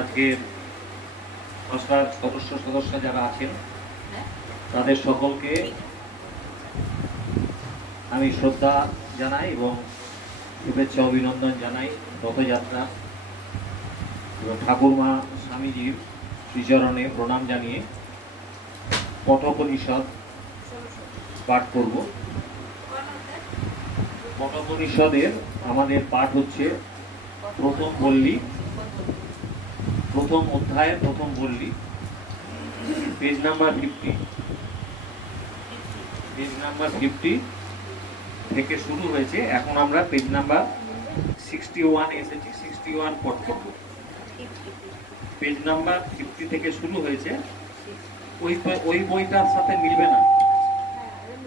আজকের সংস্থার সদস্য যারা আছেন তাদের সকলকে আমি শ্রদ্ধা জানাই এবং শুভেচ্ছা অভিনন্দন জানাই। রথযাত্রা এবং ঠাকুরমা স্বামীজির শ্রীচরণে প্রণাম জানিয়ে কঠোপনিষদ পাঠ করব। কঠোপনিষদের আমাদের পাঠ হচ্ছে প্রথম বল্লী, প্রথম অধ্যায়ের প্রথম Balli, page number 50। Page number 50 থেকে শুরু হয়েছে। এখন আমরা পেজ নাম্বার 61 এসেছি। 61 পড় করব। পেজ নাম্বার 50 থেকে শুরু হয়েছে। ওই বইটার সাথে মিলবে না,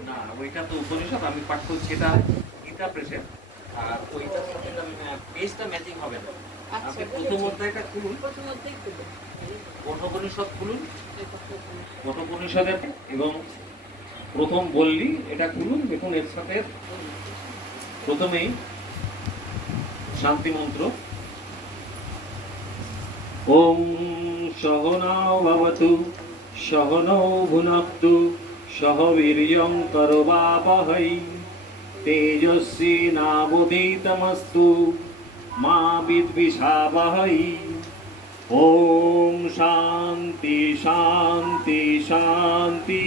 না ওইটা তো উপনিষদ, আমি পাঠ করছি এটা ইন্টারপ্রেশন, আর ওইটার সাথে পেজটা ম্যাচিং হবে না। আপনি প্রথম অধ্যায়টা খুলুন, কঠোপনিষদ খুলুন, কঠোপনিষদের এবং প্রথম বল্লী এটা খুলুন। দেখুন এর সাথে প্রথমেই শান্তি মন্ত্র, ওম সহনাও ভবতু সহনৌ ভুনক্তু সহ বীর্যং করবাবহৈ তেজস্বী নাবধীতমস্তু মা বিদ্বিষাবহৈ। ওম শান্তি শান্তি শান্তি।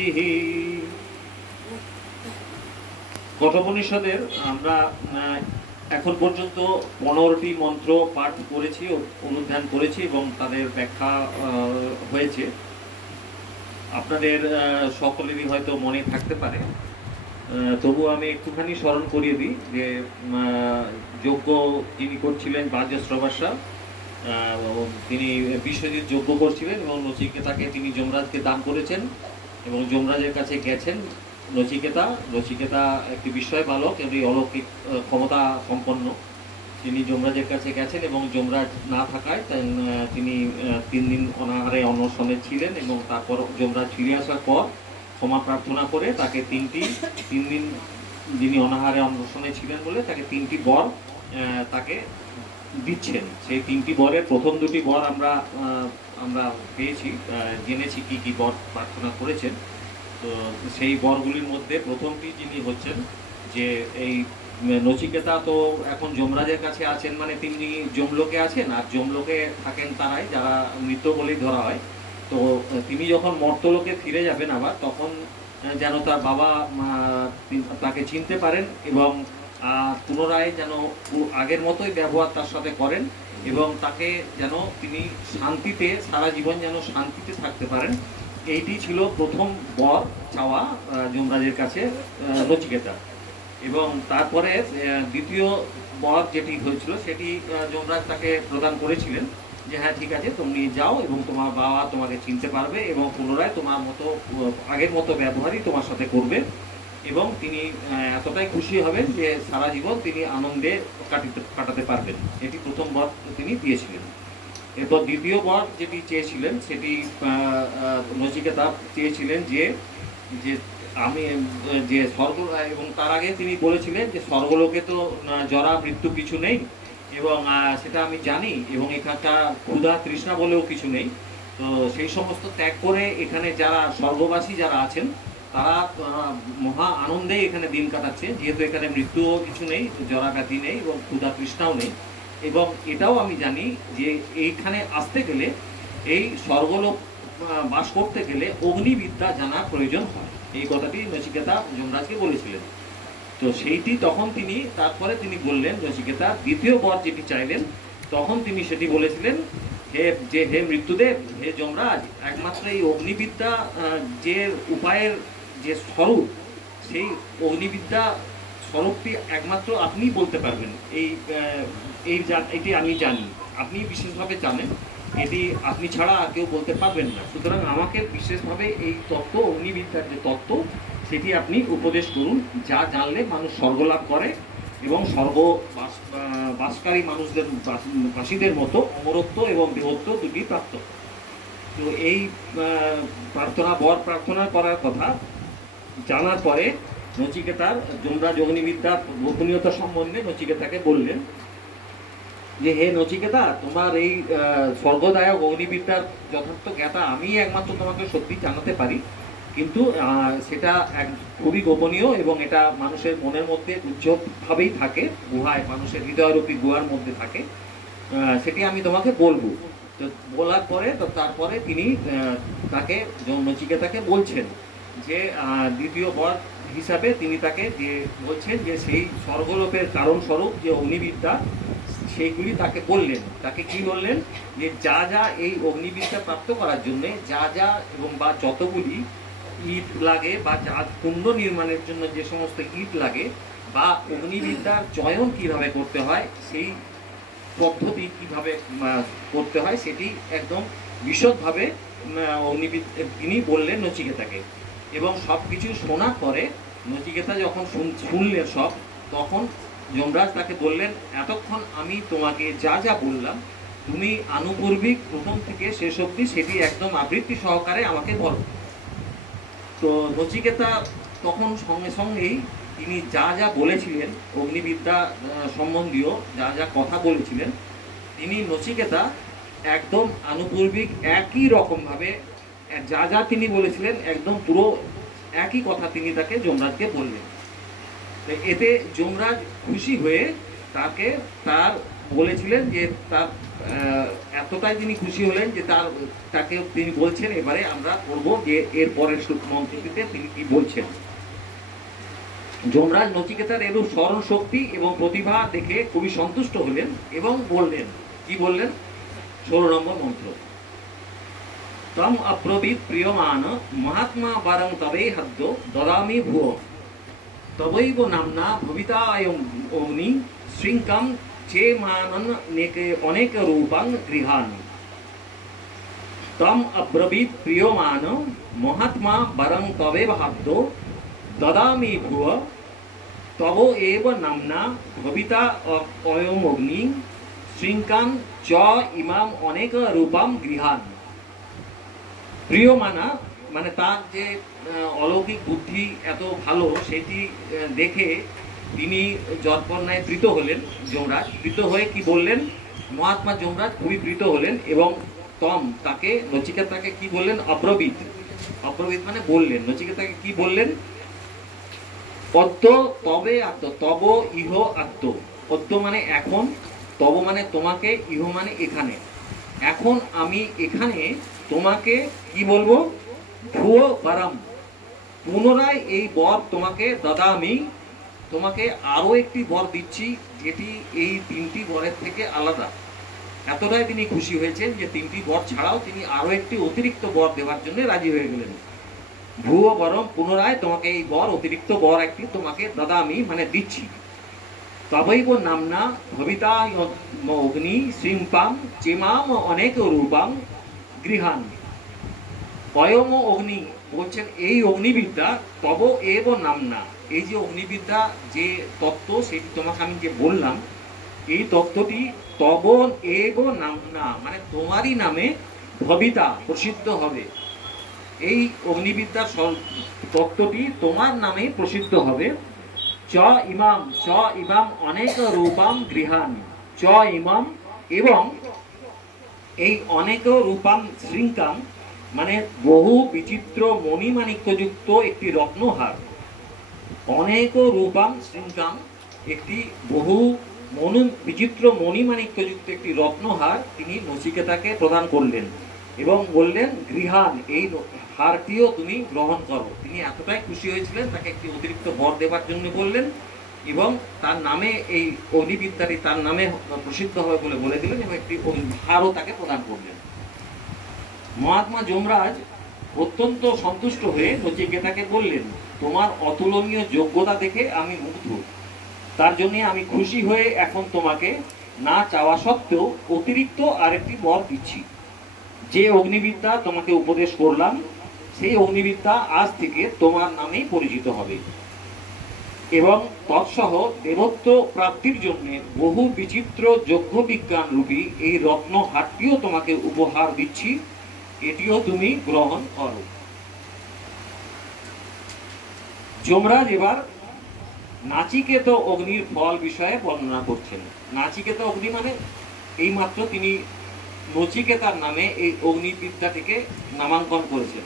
কঠোপনিষদের আমরা এখন পর্যন্ত 15টি মন্ত্র পাঠ করেছি, অনুধ্যান করেছি এবং তাদের ব্যাখ্যা হয়েছে। আপনাদের সকলেরই হয়তো মনে থাকতে পারে, তবু আমি একটুখানি স্মরণ করিয়ে দিই যে যজ্ঞ যিনি করছিলেন বাজশ্রবাসা, তিনি বিশ্বজিৎ যজ্ঞ করছিলেন এবং নচিকেতাকে তিনি যমরাজকে দান করেছেন এবং যমরাজের কাছে গেছেন। নচিকেতা একটি বিস্ময় বালক এবং অলৌকিক ক্ষমতা সম্পন্ন। তিনি যমরাজের কাছে গেছেন এবং যমরাজ না থাকায় তিনি 3 দিন অনাহারে অনশনে ছিলেন এবং তারপর যমরাজ ফিরে আসার পর ক্ষমা প্রার্থনা করে তাকে 3 দিন যিনি অনাহারে অনশনে ছিলেন বলে তাকে 3টি বর তাকে দিচ্ছেন। সেই 3টি বরের প্রথম 2টি বর আমরা পেয়েছি, জেনেছি কি কি বর প্রার্থনা করেছেন। তো সেই বরগুলির মধ্যে প্রথমটি যিনি হচ্ছেন যে এই নচিকেতা তো এখন যমরাজের কাছে আছেন, মানে তিনি যমলোকে আছেন, আর যমলোকে থাকেন তারাই যারা মৃত বলেই ধরা হয়। তো তিনি যখন মর্তলোকে ফিরে যাবেন আবার, তখন যেন তার বাবা তাকে চিনতে পারেন এবং পুনরায় যেন আগের মতোই ব্যবহার তার সাথে করেন এবং তাকে যেন তিনি শান্তিতে সারা জীবন যেন শান্তিতে থাকতে পারেন। এইটি ছিল প্রথম বর চাওয়া যমরাজের কাছে নচিকেতা। এবং তারপরে দ্বিতীয় বর যেটি হয়েছিল সেটি যমরাজ তাকে প্রদান করেছিলেন যে হ্যাঁ ঠিক আছে, তুমি যাও এবং তোমার বাবা তোমাকে চিনতে পারবে এবং পুনরায় তোমার মতো আগের মতো ব্যবহারই তোমার সাথে করবে এবং তিনি এতটাই খুশি হবেন যে সারা জীবন তিনি আনন্দে কাটাতে পারবেন। এটি প্রথম বর তিনি দিয়েছিলেন। এরপর দ্বিতীয় বর যেটি চেয়েছিলেন সেটি নচিকেতা চেয়েছিলেন যে আমি যে স্বর্গ, এবং তার আগে তিনি বলেছিলেন যে স্বর্গলোকে তো জরা মৃত্যু কিছু নেই এবং সেটা আমি জানি এবং এখানকার ক্ষুধা তৃষ্ণা বলেও কিছু নেই। তো সেই সমস্ত ত্যাগ করে এখানে যারা স্বর্গবাসী যারা আছেন তারা মহা আনন্দে এখানে দিন কাটাচ্ছে, যেহেতু এখানে মৃত্যুও কিছু নেই, জরা ব্যাধি নেই এবং ক্ষুধা তৃষ্ণাও নেই। এবং এটাও আমি জানি যে এইখানে আসতে গেলে, এই স্বর্গলোক বাস করতে গেলে অগ্নিবিদ্যা জানার প্রয়োজন হয়। এই কথাটি নচিকেতা যমরাজকে বলেছিলেন। তো সেইটি তখন তিনি তারপরে তিনি বললেন, নচিকেতা দ্বিতীয় বর যেটি চাইলেন তখন তিনি সেটি বলেছিলেন হে মৃত্যুদেব, হে যমরাজ, একমাত্র এই অগ্নিবিদ্যা যে উপায়ের যে স্বরূপ, সেই অগ্নিবিদ্যা স্বরূপটি একমাত্র আপনি বলতে পারবেন। এটি আমি জানি, আপনি বিশেষভাবে জানেন, এটি আপনি ছাড়া আর কেউ বলতে পারবেন না। সুতরাং আমাকে বিশেষভাবে এই তত্ত্ব, অগ্নিবিদ্যার যে তত্ত্ব, সেটি আপনি উপদেশ করুন, যা জানলে মানুষ স্বর্গলাভ করে এবং বাসকারী মানুষদের বাসীদের মতো অমরত্ব এবং দেহত্ব দুটি প্রাপ্ত। তো এই প্রার্থনা করার কথা জানার পরে নচিকেতার যমরাজ অগ্নিবিদ্যার গোপনীয়তা সম্বন্ধে নচিকেতাকে বললেন যে হে নচিকেতা, তোমার এই স্বর্গদায়ক অগ্নিবিদ্যার যথার্থ জ্ঞাতা আমি একমাত্র তোমাকে সত্যি জানাতে পারি, কিন্তু সেটা এক খুবই গোপনীয় এবং এটা মানুষের মনের মধ্যে উজ্জ্বলভাবেই থাকে, গুহায়, মানুষের হৃদয়রূপী গুহার মধ্যে থাকে। সেটি আমি তোমাকে বলবো। তো বলার পরে তো তারপরে তিনি তাকে নচিকেতাকে বলছেন যে দ্বিতীয় বর হিসাবে তিনি তাকে যে বলছেন যে সেই স্বর্গলোপের কারণস্বরূপ যে অগ্নিবিদ্যা সেইগুলি তাকে বললেন। তাকে কি বললেন যে যা যা এই অগ্নিবিদ্যা প্রাপ্ত করার জন্য যা যা এবং বা যতগুলি ইট লাগে বা যা কুণ্ড নির্মাণের জন্য যে সমস্ত ইট লাগে বা অগ্নিবিদ্যার চয়ন কিভাবে করতে হয়, সেই পদ্ধতি কিভাবে করতে হয় সেটি একদম বিশদভাবে তিনি বললেন নচিকেতাকে। এবং সব কিছু শোনার পরে নচিকেতা যখন শুনলেন সব, তখন যমরাজ তাকে বললেন এতক্ষণ আমি তোমাকে যা যা বললাম তুমি আনুপূর্বিক প্রথম থেকে শেষ অবধি সেটি একদম আবৃত্তি সহকারে আমাকে বলো। তো নচিকেতা তখন সঙ্গে সঙ্গেই তিনি যা যা বলেছিলেন অগ্নিবিদ্যা সম্বন্ধীয় যা যা কথা বলেছিলেন, তিনি নচিকেতা একদম আনুপূর্বিক একই রকমভাবে যা যা তিনি বলেছিলেন একদম পুরো একই কথা তিনি তাকে যমরাজকে বললেন। এতে যমরাজ খুশি হয়ে তার বলেছিলেন যে তার এতটাই তিনি খুশি হলেন যে তাকে তিনি বলছেন এবারে আমরা করব যে এর পরের মন্ত্রটিতে তিনি কি বলছেন। যমরাজ নচিকেতার এরূপ স্মরণ শক্তি এবং প্রতিভা দেখে খুবই সন্তুষ্ট হলেন এবং বললেন, কি বললেন? 16 নম্বর মন্ত্র। তম অব্রবীত প্রিয়মান মহাত্মা বরং তবে হদ্য দদামি ভুয় তবৈব নামনা ভবিতায়ং অগ্নি শৃঙ্কাম চেমানন অনেক রূপাং গৃহান। তম অব্রবীত প্রিয়মান মহাত্মা বরং তবে হদ্য দদামি ভুয় তব এব নামনা ভবিতা অয়ং অগ্নি শৃঙ্কাম চ ইমাম অনেক রূপাম গৃহান। প্রিয়মানা মানে তার যে অলৌকিক বুদ্ধি এত ভালো, সেটি দেখে তিনি যৎপরনায় প্রীত হলেন। যমরাজ প্রীত হয়ে কি বললেন? মহাত্মা যমরাজ খুবই প্রীত হলেন এবং তম তাকে নচিকেতাকে কি বললেন? অব্রবীত। অব্রবীত মানে বললেন। নচিকেতাকে কি বললেন? অদ্য তবে আত্ম তব ইহ আত্ম। অদ্য মানে এখন, তব মানে তোমাকে, ইহ মানে এখানে। এখন আমি এখানে তোমাকে কি বলবো? ভুয়ো বারাম, পুনরায় এই বর তোমাকে দাদা আমি তোমাকে আরো একটি বর দিচ্ছি যেটি এই 3টি বরের থেকে আলাদা। এতটাই তিনি খুশি হয়েছেন যে 3টি বর ছাড়াও তিনি আরো একটি অতিরিক্ত বর দেওয়ার জন্য রাজি হয়ে গেলেন। ভুয়ো বরম, পুনরায় তোমাকে এই বর, অতিরিক্ত বর একটি তোমাকে দাদা আমি মানে দিচ্ছি। তবৈব নামনা ভবিতা অগ্নি শৃঙ্পাম চেমাম অনেক রূপাম গৃহান। অয়ম অগ্নি বলছেন এই অগ্নিবিদ্যা তব এব নামনা, এই যে অগ্নিবিদ্যা যে তত্ত্ব সেটি তোমাকে আমি যে বললাম, এই তত্ত্বটি তব এব নামনা মানে তোমারই নামে ভবিতা প্রসিদ্ধ হবে। এই অগ্নিবিদ্যার তত্ত্বটি তোমার নামে প্রসিদ্ধ হবে। চ ইমাম, চ ইমাম অনেক রূপাম গৃহান, চ ইমাম এবং এই অনেক রূপাম শৃঙ্কাম মানে বহু বিচিত্র মণিমাণিক্যযুক্ত একটি রত্নহার। অনেক রূপাম শৃঙ্কাম একটি বহু বিচিত্র মণিমাণিক্যযুক্ত একটি রত্নহার তিনি নচিকেতাকে প্রদান করলেন এবং বললেন গৃহান, এই হারটিও তুমি গ্রহণ করো। তিনি এতটাই খুশি হয়েছিলেন, তাকে একটি অতিরিক্ত বর দেবার জন্য বললেন এবং তার নামে এই অগ্নিবিদ্যাটি তার নামে প্রসিদ্ধ হবে বলে বলে দিলেন এবং একটি হারও তাকে প্রদান করলেন। মহাত্মা যমরাজ অত্যন্ত সন্তুষ্ট হয়ে নচিকেতাকে বললেন, তোমার অতুলনীয় যোগ্যতা দেখে আমি মুগ্ধ, তার জন্য আমি খুশি হয়ে এখন তোমাকে না চাওয়া সত্ত্বেও অতিরিক্ত আরেকটি বর দিচ্ছি। যে অগ্নিবিদ্যা তোমাকে উপদেশ করলাম সেই অগ্নিবিদ্যা আজ থেকে তোমার নামেই পরিচিত হবে এবং তৎসহ দেবত্ব প্রাপ্তির জন্য বহু বিচিত্র যজ্ঞ বিজ্ঞান রূপী এই রত্ন হারটিও তোমাকে উপহার দিচ্ছি, এটিও তুমি গ্রহণ করো। যমরাজ এবার নাচিকেত অগ্নির ফল বিষয়ে বর্ণনা করছেন। নাচিকেত অগ্নি মানে এইমাত্র তিনি নচিকেতার নামে এই অগ্নিবিদ্যাটিকে নামাঙ্কন করেছেন।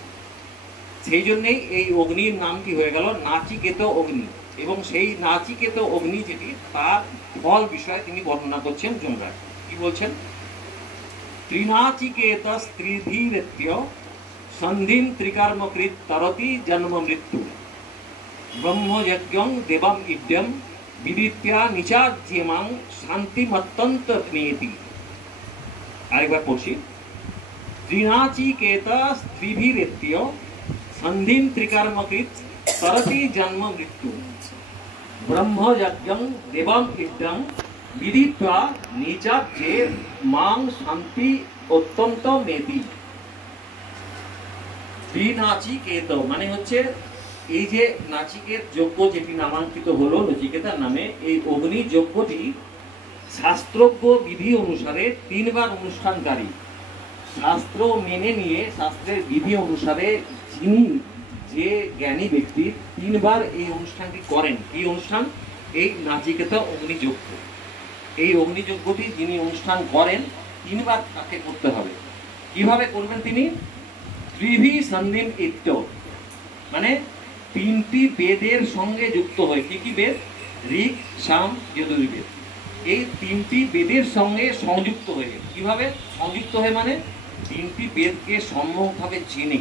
সেই জন্যেই এই অগ্নির নামটি হয়ে গেল নাচিকেত অগ্নি। এবং সেই নাচিকেত অগ্নি যেটি, তার ফল বিষয়ে তিনি বর্ণনা করছেন যমরাজ। কি বলছেন? ত্রিনাচিকেত স্ত্রীধীরেত্য সন্ধিম ত্রিকর্মকৃত তরতি জন্ম মৃত্যু ব্রহ্মযজ্ঞং দেবম ইড্যম বিদিত্য়া নিচাজ্যেমাং শান্তিমত্যন্ত মেতি। আরেকবার পড়ছি। ত্রিনাচিকেত স্ত্রীভিরেত্য সন্ধিম ত্রিকর্মকৃত তরতি জন্ম মৃত্যু ব্রহ্মযজ্ঞং দেবম ইড্যম বিদিত্বা নিচাজ্যেমাং শান্তি অত্যন্ত মেতি। ত্রিনাচিকেত মানে হচ্ছে এই যে নাচিকেত যজ্ঞ যেটি নামাঙ্কিত হলো নচিকেতার নামে, এই অগ্নি যজ্ঞটি শাস্ত্রজ্ঞ বিধি অনুসারে 3 বার অনুষ্ঠানকারী। শাস্ত্র মেনে নিয়ে, শাস্ত্রের বিধি অনুসারে যিনি, যে জ্ঞানী ব্যক্তি 3 বার এই অনুষ্ঠানটি করেন। এই অনুষ্ঠান এই নাচিকেতা অগ্নিযজ্ঞ। এই অগ্নিযজ্ঞটি যিনি অনুষ্ঠান করেন 3 বার তাকে করতে হবে। কিভাবে করবেন তিনি? ত্রিভি সন্ধিম ইত্য মানে 3টি বেদের সঙ্গে যুক্ত হয়ে। কি কি বেদ? ঋগ, সাম, যজুর্বেদ। এই 3টি বেদের সঙ্গে সংযুক্ত হয়ে। কিভাবে সংযুক্ত হয়ে? মানে 3টি বেদকে সম্যকভাবে জেনে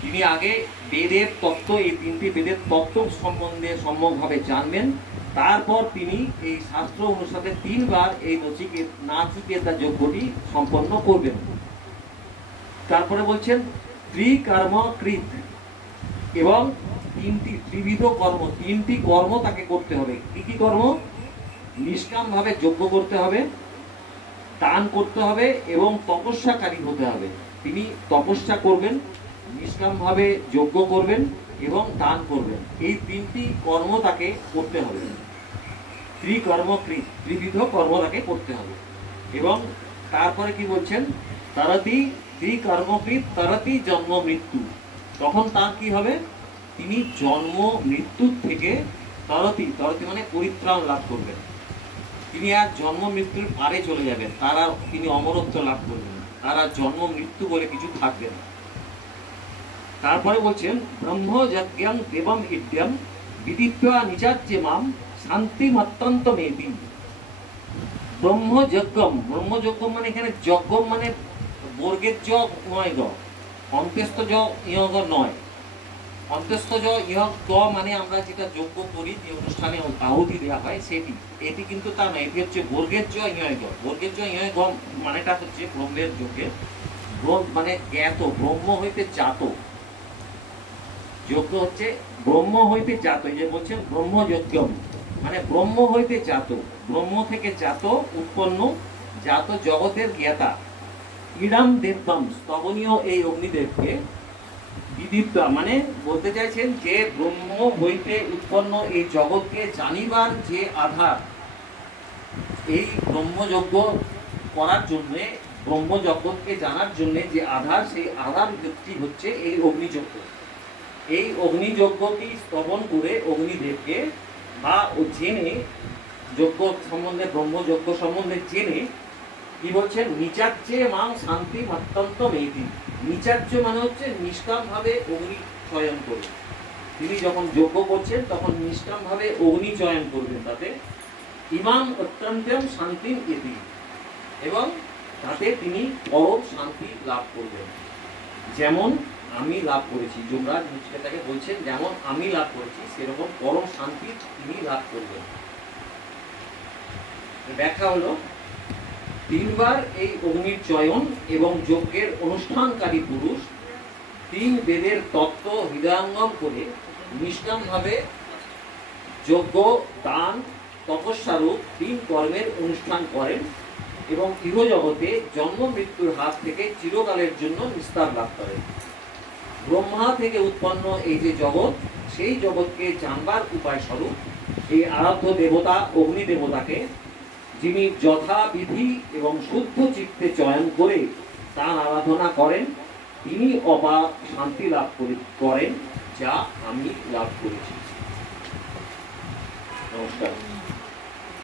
তিনি আগে বেদের তত্ত্ব, এই 3টি বেদের তত্ত্ব সম্বন্ধে সম্যকভাবে জানবেন। তারপর তিনি এই শাস্ত্র অনুসারে 3 বার এই নাচিকেতা যজ্ঞটি সম্পন্ন করবেন। তারপরে বলছেন ত্রিকর্মকৃত, এবং 3টি ত্রিবিধ কর্ম, 3টি কর্ম তাকে করতে হবে। কি কি কর্ম? নিষ্কাম ভাবে যজ্ঞ করতে হবে, দান করতে হবে এবং তপস্যাকারী হতে হবে। তিনি তপস্যা করবেন, নিষ্কাম ভাবে যজ্ঞ করবেন এবং দান করবেন। এই 3টি কর্ম তাকে করতে হবে। ত্রিকর্মকৃত, ত্রিবিধ কর্ম তাকে করতে হবে। এবং তারপরে কি বলছেন? তারতি ত্রিকর্মকৃত তরতি জন্ম মৃত্যু। তখন তার কি হবে? তিনি জন্ম মৃত্যুর থেকে তরতি, তরতি মানে পরিত্রাণ লাভ করবেন। তিনি আর জন্ম মৃত্যুর পারে চলে যাবেন। তারা তিনি অমরত্ব লাভ করবেন। তারা জন্ম মৃত্যু বলে কিছু থাকবে না। তারপরে বলছেন ব্রহ্মযজ্ঞং দেবম ইড্যম বিদিত্বা নিচাজ্যেমাং শান্তিমত্যন্ত মেতি। ব্রহ্মযজ্ঞম, ব্রহ্মযজ্ঞ মানে এখানে যজ্ঞ মানে বর্গের য নয় গ, অন্ত্যস্ত জ ইয়গ নয়। অন্ত্যস্ত জ ইয়গ গ মানে আমরা যেটা যজ্ঞ করি, যে অনুষ্ঠানে আহুতি দেওয়া হয় সেটি। এটি কিন্তু তা নয়, এটি হচ্ছে বর্গের জ ইয় গ। বর্গের জ ইয় গ মানেটা হচ্ছে ব্রহ্মের যজ্ঞে, মানে জ্ঞাত, ব্রহ্ম হইতে জাত। যজ্ঞ হচ্ছে ব্রহ্ম হইতে জাত। এই যে বলছেন ব্রহ্মযজ্ঞম মানে ব্রহ্ম হইতে জাত, ব্রহ্ম থেকে জাত, উৎপন্ন, জাত জগতের জ্ঞাতা। ইডাম দেবম স্তবনীয় এই অগ্নিদেবকে বিদিত্বা মানে বলতে চাইছেন যে ব্রহ্ম হইতে উৎপন্ন এই জগৎকে জানিবার যে আধার, এই ব্রহ্মযজ্ঞ করার জন্য, ব্রহ্মজগৎকে জানার জন্য যে আধার, সেই আধার ব্যক্তি হচ্ছে এই অগ্নিযজ্ঞ। এই অগ্নিযজ্ঞটি স্তবন করে অগ্নিদেবকে বা জেনে, যজ্ঞ সম্বন্ধে, ব্রহ্মযজ্ঞ সম্বন্ধে জেনে কি বলছেন? নিচাজ্যে মাং শান্তি অত্যন্ত মেতি। নিচাজ্য মানে হচ্ছে নিষ্কাম ভাবে অগ্নি চয়ন করবেন। তিনি যখন যজ্ঞ করছেন তখন নিষ্কাম ভাবে অগ্নি চয়ন করবেন, তাতে ইমাম অত্যন্তম শান্তি এতি, এবং তাতে তিনি পরম শান্তি লাভ করবেন। যেমন আমি লাভ করেছি, যমরাজ নচিকেতাকে বলছেন যেমন আমি লাভ করেছি সেরকম পরম শান্তি তিনি লাভ করবেন। ব্যাখ্যা হলো 3 বার এই অগ্নির চয়ন এবং যজ্ঞের অনুষ্ঠানকারী পুরুষ 3 বেদের তত্ত্ব হৃদয়ঙ্গম করে নিষ্কাম ভাবে যজ্ঞ, দান, তপস্যারূপ 3 কর্মের অনুষ্ঠান করেন এবং ইহজগতে জন্ম মৃত্যুর হাত থেকে চিরকালের জন্য নিস্তার লাভ করেন। ব্রহ্মা থেকে উৎপন্ন এই যে জগৎ, সেই জগৎকে জানবার উপায় স্বরূপ এই আরাধ্য দেবতা অগ্নি দেবতাকে যিনি যথাবিধি এবং শুদ্ধ চিত্তে চয়ন করে তার আরাধনা করেন, তিনি অপার শান্তি লাভ করেন, যা আমি লাভ করেছি। নমস্কার।